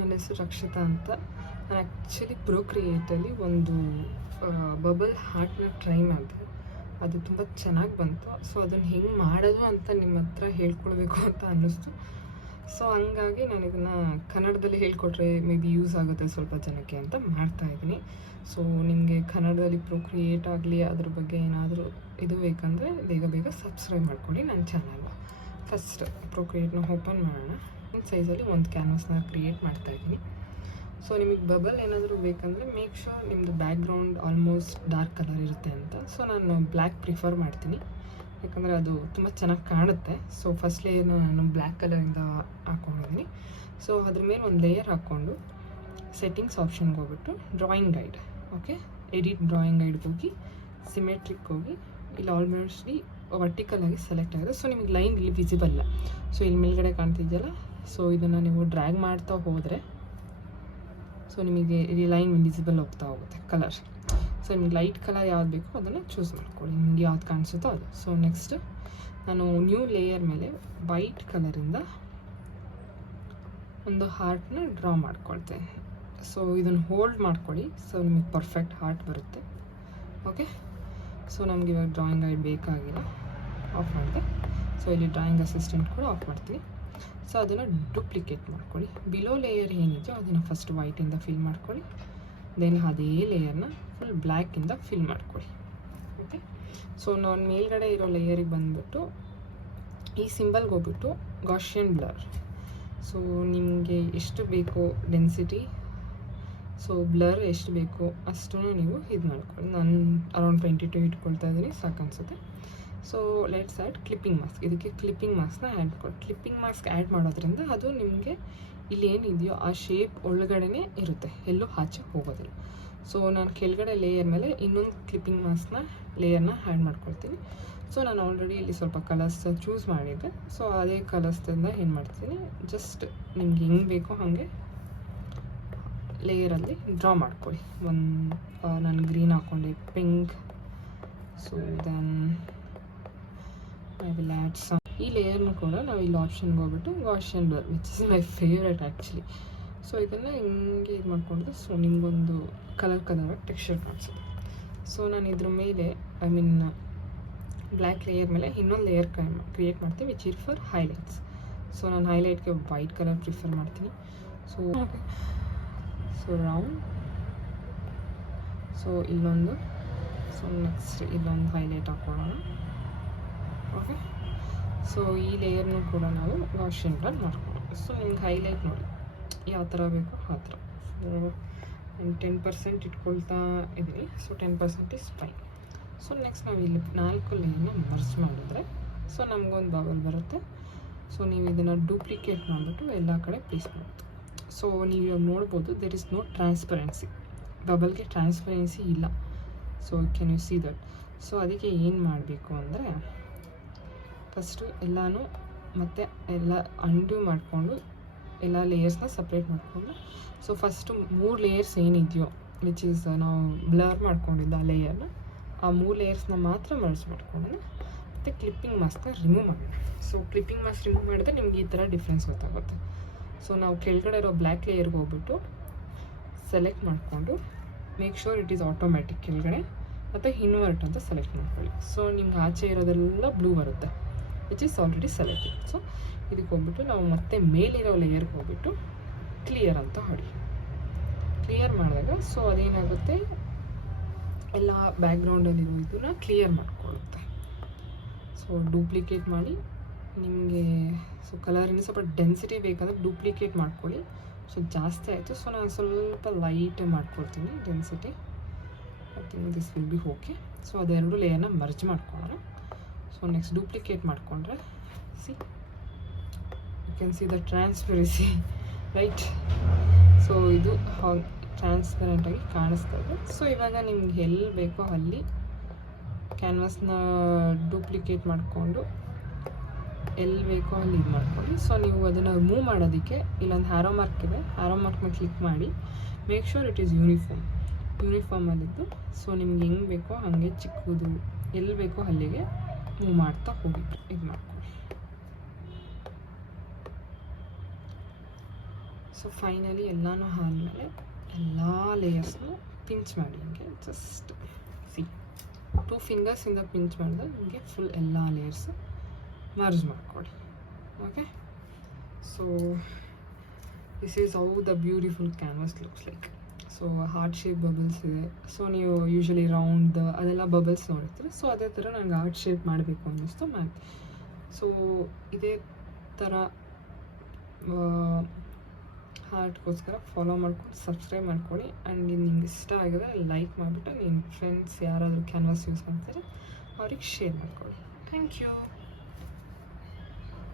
ನನ್ನ ಹೆಸರು ರಕ್ಷಿತಾ ಅಂತ. ನಾನು ಆ್ಯಕ್ಚುಲಿ ಪ್ರೋಕ್ರಿಯೇಟಲ್ಲಿ ಒಂದು ಬಬಲ್ ಹಾರ್ಟ್ನ ಟ್ರೈ ಮಾಡಿದೆ. ಅದು ತುಂಬ ಚೆನ್ನಾಗಿ ಬಂತು. ಸೊ ಅದನ್ನು ಹೆಂಗೆ ಮಾಡೋದು ಅಂತ ನಿಮ್ಮ ಹತ್ರ ಹೇಳ್ಕೊಳ್ಬೇಕು ಅಂತ ಅನ್ನಿಸ್ತು. ಸೊ ಹಂಗಾಗಿ ನಾನು ಇದನ್ನು ಕನ್ನಡದಲ್ಲಿ ಹೇಳ್ಕೊಟ್ರೆ ಮೇ ಬಿ ಯೂಸ್ ಆಗುತ್ತೆ ಸ್ವಲ್ಪ ಜನಕ್ಕೆ ಅಂತ ಮಾಡ್ತಾಯಿದ್ದೀನಿ. ಸೊ ನಿಮಗೆ ಕನ್ನಡದಲ್ಲಿ ಪ್ರೋಕ್ರಿಯೇಟ್ ಆಗಲಿ ಅದ್ರ ಬಗ್ಗೆ ಏನಾದರೂ ಇದು ಬೇಕಂದರೆ ಬೇಗ ಸಬ್ಸ್ಕ್ರೈಬ್ ಮಾಡ್ಕೊಳ್ಳಿ ನನ್ನ ಚಾನಲ್. ಫಸ್ಟ್ ಪ್ರೋಕ್ರಿಯೇಟ್ನ ಓಪನ್ ಮಾಡೋಣ. ಒಂದು ಸೈಜಲ್ಲಿ ಒಂದು ಕ್ಯಾನ್ವಸ್ನ ಕ್ರಿಯೇಟ್ ಮಾಡ್ತಾಯಿದ್ದೀನಿ. ಸೊ ನಿಮಗೆ ಬಬಲ್ ಏನಾದರೂ ಬೇಕಂದರೆ ಮೇಕ್ ಶೋರ್ ನಿಮ್ಮದು ಬ್ಯಾಕ್ಗ್ರೌಂಡ್ ಆಲ್ಮೋಸ್ಟ್ ಡಾರ್ಕ್ ಕಲರ್ ಇರುತ್ತೆ ಅಂತ. ಸೊ ನಾನು ಬ್ಲ್ಯಾಕ್ ಪ್ರಿಫರ್ ಮಾಡ್ತೀನಿ, ಯಾಕಂದರೆ ಅದು ತುಂಬ ಚೆನ್ನಾಗಿ ಕಾಣುತ್ತೆ. ಸೊ ಫಸ್ಟ್ ಲೇಯರ್ನ ನಾನು ಬ್ಲ್ಯಾಕ್ ಕಲರಿಂದ ಹಾಕ್ಕೊಂಡಿದ್ದೀನಿ. ಸೊ ಅದ್ರ ಮೇಲೆ ಒಂದು ಲೇಯರ್ ಹಾಕ್ಕೊಂಡು ಸೆಟ್ಟಿಂಗ್ಸ್ ಆಪ್ಷನ್ಗೆ ಹೋಗ್ಬಿಟ್ಟು drawing guide, okay, edit drawing ಗೈಡ್ಗೆ ಹೋಗಿ ಸಿಮೆಟ್ರಿಕ್ ಹೋಗಿ ಇಲ್ಲಿ ಆಲ್ಮೋಸ್ಟ್ಲಿ ವರ್ಟಿಕಲ್ ಆಗಿ ಸೆಲೆಕ್ಟ್ ಆಗಿದೆ. ಸೊ ನಿಮಗೆ ಲೈನ್ ಇಲ್ಲಿ ವಿಸಿಬಲ್ ಇಲ್ಲ. ಸೊ ಇಲ್ಲಿ ಮೇಲ್ಗಡೆ ಕಾಣ್ತಿದೆಯಲ್ಲ, ಸೊ ಇದನ್ನು ನೀವು ಡ್ರ್ಯಾಗ್ ಮಾಡ್ತಾ ಹೋದರೆ ಸೊ ನಿಮಗೆ ಇಲ್ಲಿ ಲೈನ್ ವಿಸಿಬಲ್ ಹೋಗ್ತಾ ಹೋಗುತ್ತೆ ಕಲರ್. ಸೊ ನಿಮಗೆ ಲೈಟ್ ಕಲರ್ ಯಾವ್ದು ಬೇಕೋ ಅದನ್ನು ಚೂಸ್ ಮಾಡ್ಕೊಳ್ಳಿ, ನಿಮ್ಗೆ ಯಾವ್ದು ಕಾಣಿಸುತ್ತೋ ಅದು. ಸೊ ನೆಕ್ಸ್ಟ್ ನಾನು ನ್ಯೂ ಲೇಯರ್ ಮೇಲೆ ವೈಟ್ ಕಲರಿಂದ ಒಂದು ಹಾರ್ಟ್ನ ಡ್ರಾ ಮಾಡ್ಕೊಳ್ತೇನೆ. ಸೊ ಇದನ್ನು ಹೋಲ್ಡ್ ಮಾಡ್ಕೊಳ್ಳಿ, ಸೊ ನಿಮಗೆ ಪರ್ಫೆಕ್ಟ್ ಹಾರ್ಟ್ ಬರುತ್ತೆ. ಓಕೆ, ಸೊ ನಮಗೆ ಇವಾಗ ಡ್ರಾಯಿಂಗ್ ಗೈಡ್ ಬೇಕಾಗಿಲ್ಲ, ಆಫ್ ಮಾಡಿದೆ. ಸೊ ಇಲ್ಲಿ ಡ್ರಾಯಿಂಗ್ ಅಸಿಸ್ಟೆಂಟ್ ಕೂಡ ಆಫ್ ಮಾಡ್ತೀನಿ. ಸೊ ಅದನ್ನು ಡೂಪ್ಲಿಕೇಟ್ ಮಾಡ್ಕೊಳ್ಳಿ. ಬಿಲೋ ಲೇಯರ್ ಏನಿದೆಯೋ ಅದನ್ನು ಫಸ್ಟ್ ವೈಟಿಂದ ಫಿಲ್ ಮಾಡ್ಕೊಳ್ಳಿ. ದೆನ್ ಅದೇ ಲೇಯರ್ನ ಫುಲ್ ಬ್ಲ್ಯಾಕಿಂದ ಫಿಲ್ ಮಾಡ್ಕೊಳ್ಳಿ. ಓಕೆ, ಸೊ ನಾನು ಮೇಲ್ಗಡೆ ಇರೋ ಲೇಯರಿಗೆ ಬಂದುಬಿಟ್ಟು ಈ ಸಿಂಬಲ್ಗೆ ಹೋಗ್ಬಿಟ್ಟು ಗಾಷಿಯನ್ ಬ್ಲರ್. ಸೊ ನಿಮಗೆ ಎಷ್ಟು ಬೇಕೋ ಡೆನ್ಸಿಟಿ, ಸೊ ಬ್ಲರ್ ಎಷ್ಟು ಬೇಕೋ ಅಷ್ಟೂ ನೀವು ಇದು ಮಾಡ್ಕೊಳ್ಳಿ. ನಾನು ಅರೌಂಡ್ 22 ಇಟ್ಕೊಳ್ತಾ ಇದ್ದೀನಿ, ಸಾಕು ಅನಿಸುತ್ತೆ. So let's add clipping mask. ಇದಕ್ಕೆ ಕ್ಲಿಪ್ಪಿಂಗ್ ಮಾಸ್ಕ್ನ ಆ್ಯಡ್ ಮಾಡಿ. ಕ್ಲಿಪ್ಪಿಂಗ್ ಮಾಸ್ಕ್ ಆ್ಯಡ್ ಮಾಡೋದ್ರಿಂದ ಅದು ನಿಮಗೆ ಇಲ್ಲಿ ಏನಿದೆಯೋ ಆ ಶೇಪ್ ಒಳಗಡೆ ಇರುತ್ತೆ, ಎಲ್ಲೂ ಆಚೆ ಹೋಗೋದಿಲ್ಲ. ಸೊ ನಾನು ಕೆಳಗಡೆ ಲೇಯರ್ ಮೇಲೆ ಇನ್ನೊಂದು ಕ್ಲಿಪ್ಪಿಂಗ್ ಮಾಸ್ಕ್ನ ಲೇಯರ್ನ ಆ್ಯಡ್ ಮಾಡ್ಕೊಳ್ತೀನಿ. ಸೊ ನಾನು ಆಲ್ರೆಡಿ ಇಲ್ಲಿ ಸ್ವಲ್ಪ ಕಲರ್ಸ್ ಚೂಸ್ ಮಾಡಿದ್ದೆ. ಸೊ ಅದೇ ಕಲರ್ಸ್ದಿಂದ ಏನು ಮಾಡ್ತೀನಿ, ಜಸ್ಟ್ ನಿಮ್ಗೆ ಹೆಂಗೆ ಬೇಕೋ ಹಾಗೆ ಲೇಯರಲ್ಲಿ ಡ್ರಾ ಮಾಡ್ಕೊಳ್ಳಿ. ನಾನು ಗ್ರೀನ್ ಹಾಕ್ಕೊಂಡೆ, pink. So then I will add some. ಈ ಲೇಯರ್ನು ಕೂಡ ನಾವು ಇಲ್ಲಿ ಆಪ್ಷನ್ಗೆ ಹೋಗ್ಬಿಟ್ಟು Gaussian blur, which is my favourite actually. So ಇದನ್ನು ಹಿಂಗೆ ಇದು ಮಾಡ್ಕೊಂಡ್ರೆ ಸೊ ನಿಮಗೊಂದು ಕಲರ್ ಟೆಕ್ಸ್ಚರ್ ಕಾಣಿಸುತ್ತೆ. ಸೊ ನಾನು ಇದ್ರ ಮೇಲೆ ಐ ಮೀನ್ ಬ್ಲ್ಯಾಕ್ ಲೇಯರ್ ಮೇಲೆ ಇನ್ನೊಂದು ಲೇಯರ್ ಕ್ರಿಯೇಟ್ ಮಾಡ್ತೀನಿ, which is for highlights. So ನಾನು ಹೈಲೈಟ್ಗೆ ವೈಟ್ ಕಲರ್ ಪ್ರಿಫರ್ ಮಾಡ್ತೀನಿ. ಸೊ ರೌಂಡ್, ಸೊ ಇಲ್ಲೊಂದು, ಸೊ ನೆಕ್ಸ್ಟ್ ಇಲ್ಲೊಂದು ಹೈಲೈಟ್ ಹಾಕೊಳ್ಳೋಣ. ಓಕೆ, ಸೊ ಈ ಲೇಯರ್ನು ಕೂಡ ನಾವು ಗಾಷಿಯನ್ ಬ್ಲರ್ ಮಾಡ್ಕೊಳ್ಳೋಣ. ಸೊ ನಿಮ್ಗೆ ಹೈಲೈಟ್ ನೋಡಿ ಯಾವ ಥರ ಬೇಕೋ ಆ ಥರ. ಸೊ ನಾನು 10% ಇಟ್ಕೊಳ್ತಾ ಇದ್ದೀನಿ. So 10% is fine. So next ನಾವು ಇಲ್ಲಿ 4 ಲೇಯರ್ನ ಮರ್ಜ್ ಮಾಡಿದ್ರೆ ಸೊ ನಮಗೊಂದು ಬಬಲ್ ಬರುತ್ತೆ. ಸೊ ನೀವು ಇದನ್ನು ಡೂಪ್ಲಿಕೇಟ್ ಮಾಡಿಬಿಟ್ಟು ಎಲ್ಲ ಕಡೆ ಪ್ಲೇಸ್ ಮಾಡ್ತೀವಿ. ಸೊ ನೀವು ಇವಾಗ ನೋಡ್ಬೋದು, ದೇರ್ ಇಸ್ ನೋ ಟ್ರಾನ್ಸ್ಪರೆನ್ಸಿ. ಬಬಲ್ಗೆ ಟ್ರಾನ್ಸ್ಪರೆನ್ಸಿ ಇಲ್ಲ. So can you see that? So ಅದಕ್ಕೆ ಏನು ಮಾಡಬೇಕು ಅಂದರೆ ಫಸ್ಟು ಎಲ್ಲನೂ ಮತ್ತು ಎಲ್ಲ ಅಂಡು ಮಾಡಿಕೊಂಡು ಎಲ್ಲ ಲೇಯರ್ಸ್ನ ಸಪ್ರೇಟ್ ಮಾಡಿಕೊಂಡು, ಸೊ ಫಸ್ಟು 3 ಲೇಯರ್ಸ್ ಏನಿದೆಯೋ ವಿಚ್ ಈಸ್ ನಾವು ಬ್ಲರ್ ಮಾಡ್ಕೊಂಡಿದ್ದ ಆ ಲೇಯರ್ನ, ಆ 3 ಲೇಯರ್ಸ್ನ ಮಾತ್ರ ಮರ್ಜ್ ಮಾಡ್ಕೊಂಡು ಮತ್ತು ಕ್ಲಿಪ್ಪಿಂಗ್ ಮಾಸ್ಕ್ನ ರಿಮೂವ್ ಮಾಡೋಣ. ಸೊ ಕ್ಲಿಪ್ಪಿಂಗ್ ಮಾಸ್ಕ್ ರಿಮೂವ್ ಮಾಡಿದ್ರೆ ನಿಮ್ಗೆ ಈ ಥರ ಡಿಫ್ರೆನ್ಸ್ ಗೊತ್ತಾಗುತ್ತೆ. ಸೊ ನಾವು ಕೆಳಗಡೆ ಇರೋ ಬ್ಲ್ಯಾಕ್ ಲೇಯರ್ಗೆ ಹೋಗ್ಬಿಟ್ಟು ಸೆಲೆಕ್ಟ್ ಮಾಡಿಕೊಂಡು make sure it is automatic ಕೆಳಗಡೆ, ಮತ್ತು ಇನ್ವರ್ಟ್ ಅಂತ ಸೆಲೆಕ್ಟ್ ಮಾಡ್ಕೊಳ್ಳಿ. ಸೊ ನಿಮ್ಗೆ ಆಚೆ ಇರೋದೆಲ್ಲ ಬ್ಲೂ ಬರುತ್ತೆ, which is already selected. So ಇದಕ್ಕೆ ಹೋಗ್ಬಿಟ್ಟು ನಾವು ಮತ್ತೆ ಮೇಲಿರೋ ಲೇಯರ್ಗೆ ಹೋಗ್ಬಿಟ್ಟು ಕ್ಲಿಯರ್ ಅಂತ ಹೊಡಿ. ಕ್ಲಿಯರ್ ಮಾಡಿದಾಗ ಸೊ ಅದೇನಾಗುತ್ತೆ, ಎಲ್ಲ ಬ್ಯಾಕ್ಗ್ರೌಂಡಲ್ಲಿರೋ ಇದನ್ನ ಕ್ಲಿಯರ್ ಮಾಡ್ಕೊಳ್ಳುತ್ತೆ. ಸೊ ಡೂಪ್ಲಿಕೇಟ್ ಮಾಡಿ ನಿಮಗೆ ಸೊ ಕಲರಿನ ಸ್ವಲ್ಪ ಡೆನ್ಸಿಟಿ ಬೇಕಾದರೆ ಡೂಪ್ಲಿಕೇಟ್ ಮಾಡ್ಕೊಳ್ಳಿ. ಸೊ ಜಾಸ್ತಿ ಆಯಿತು, ಸೊ ನಾನು ಸ್ವಲ್ಪ ಲೈಟ್ ಮಾಡ್ಕೊಳ್ತೀನಿ density. I think this will be okay. So ಅದೆರಡು ಲೇಯರ್ನ ಮರ್ಜ್ ಮಾಡ್ಕೊಳ್ಳೋಣ. ಸೊ ನೆಕ್ಸ್ಟ್ ಡೂಪ್ಲಿಕೇಟ್ ಮಾಡಿಕೊಂಡ್ರೆ see you can see the transparency right. So ಇದು ಟ್ರಾನ್ಸ್ಪರೆಂಟಾಗಿ ಕಾಣಿಸ್ತದೆ. ಸೊ ಇವಾಗ ನಿಮ್ಗೆ ಎಲ್ಲಿ ಬೇಕೋ ಅಲ್ಲಿ ಕ್ಯಾನ್ವಾಸ್ನ ಡೂಪ್ಲಿಕೇಟ್ ಮಾಡಿಕೊಂಡು ಎಲ್ಲಿ ಬೇಕೋ ಅಲ್ಲಿ ಇದು ಮಾಡ್ಕೊಳ್ಳಿ. ಸೊ ನೀವು ಅದನ್ನು ಮೂವ್ ಮಾಡೋದಕ್ಕೆ ಇಲ್ಲೊಂದು ಹ್ಯಾರೋ ಮಾರ್ಕ್ ಇದೆ, ಹ್ಯಾರೋ ಮಾರ್ಕ್ನ ಕ್ಲಿಕ್ ಮಾಡಿ ಮೇಕ್ ಶೋರ್ ಇಟ್ ಈಸ್ ಯೂನಿಫಾರ್ಮಲ್ಲಿದ್ದು. ಸೊ ನಿಮ್ಗೆ ಹೆಂಗೆ ಬೇಕೋ ಹಾಗೆ ಚಿಕ್ಕದು ಎಲ್ಲಿ ಬೇಕೋ ಅಲ್ಲಿಗೆ ಮೂವ್ ಮಾಡ್ತಾ ಹೋಗಿ ಇದು ಮಾಡ್ಕೊಳ್ಳಿ. ಸೊ ಫೈನಲಿ ಎಲ್ಲನೂ ಆದಮೇಲೆ ಎಲ್ಲ ಲೇಯರ್ಸ್ನು ಪಿಂಚ್ ಮಾಡಿ ನಿಮಗೆ ಜಸ್ಟ್ ಸಿ 2 ಫಿಂಗರ್ಸಿಂದ ಪಿಂಚ್ ಮಾಡಿದ್ರೆ ನಿಮಗೆ ಫುಲ್ ಎಲ್ಲ ಲೇಯರ್ಸು ಮರ್ಜ್ ಮಾಡ್ಕೊಳ್ಳಿ. Okay, so this is how the beautiful canvas looks like. So heart shape bubbles ಇದೆ. ಸೊ ನೀವು ಯೂಶ್ವಲಿ ರೌಂಡ್ ಅದೆಲ್ಲ ಬಬಲ್ಸ್ ನೋಡಿರ್ತೀರಿ. ಸೊ ಅದೇ ಥರ ನನಗೆ ಹಾರ್ಟ್ ಶೇಪ್ ಮಾಡಬೇಕು ಅನ್ನಿಸ್ತು ಮಾಡಿ. ಸೊ ಇದೇ ಥರ ಹಾರ್ಟ್ಗೋಸ್ಕರ ಫಾಲೋ ಮಾಡ್ಕೊಂಡು ಸಬ್ಸ್ಕ್ರೈಬ್ ಮಾಡ್ಕೊಳ್ಳಿ. ಆ್ಯಂಡ್ ನಿಮ್ಗೆ ಇಷ್ಟ ಆಗಿದೆ ಲೈಕ್ ಮಾಡಿಬಿಟ್ಟು ನಿಮ್ಮ ಫ್ರೆಂಡ್ಸ್ ಯಾರಾದರೂ ಕ್ಯಾನ್ವಾಸ್ ಯೂಸ್ ಮಾಡ್ತಾರೆ ಅವ್ರಿಗೆ ಶೇರ್ ಮಾಡ್ಕೊಳ್ಳಿ. Thank you.